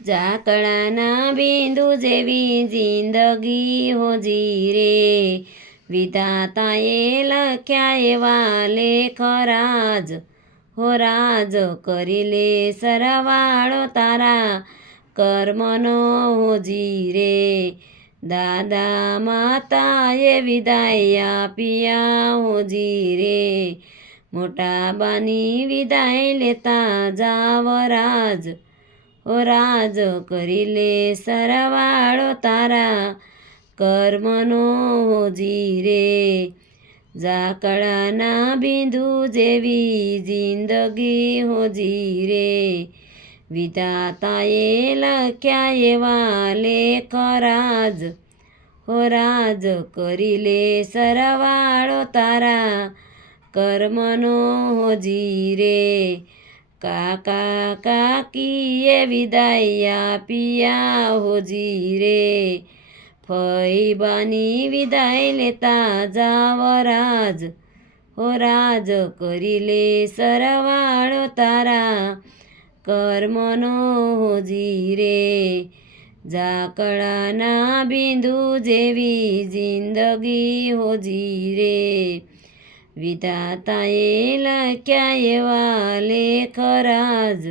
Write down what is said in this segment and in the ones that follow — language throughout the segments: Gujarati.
ઝાકળાના બિંદુ જેવી જિંદગી હોજી રે, વિધાતાએ લખ્યા એવા લેખ રાજ, હો રાજ કરી લે સરવાળો તારા કર્મનો હોજી રે. દાદા માતાએ વિદાય આપ્યા હોજી રે, મોટા બાની વિદાય લેતા જાવ રાજ, હો રાજ કરી લે સરવાળો તારા કર્મનો હોજી રે. ઝાકળાના બિંદુ જેવી જિંદગી હોજી રે, વિધાતાએ લખ્યા એવા લેખ રાજ, હો રાજ કરી લે સરવાળો તારા કર્મનો હોજી રે. કાકા કાકીએ વિદાય આપ્યા હોજી રે, ફઈબાની વિદાય લેતા જાવ રાજ, હો રાજ કરી લે સરવાળો તારા કર્મનો હોજી રે. ઝાકળાના બિંદુ જેવી જિંદગી હોજી રે, વિધાતાએ લખ્યા એવા લેખ રાજ,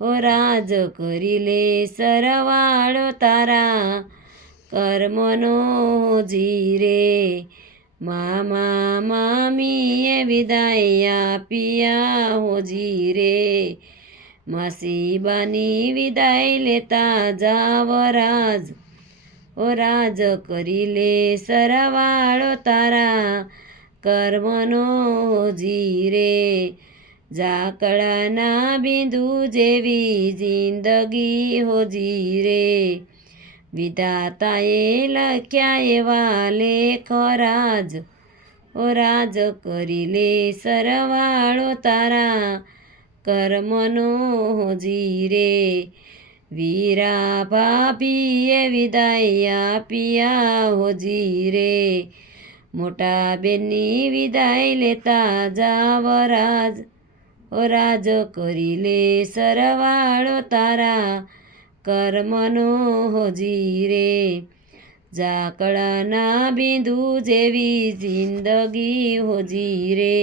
હો રાજ કરી લે સરવાળો તારા કર્મનો હોજી રે. મામા મામીએ વિદાય આપ્યા હોજી રે, માસીબાની વિદાય લેતા જાવ રાજ, હો રાજ કરી લે સરવાળો તારા કર્મનો હોજી રે. ઝાકળાના બિંદુ જેવી જિંદગી હોજી રે, વિધાતાએ લખ્યા એવા લેખ રાજ, હો રાજ કરી લે સરવાળો તારા કર્મનો હોજી રે. વીરા ભાભીએ વિદાય આપ્યા હોજી રે, મોટા બેનની વિદાય લેતા જાવ રાજ, હો રાજ કરી લે સરવાળો તારા કર્મનો હોજી રે. ઝાકળાના બિંદુ જેવી જિંદગી હોજી રે.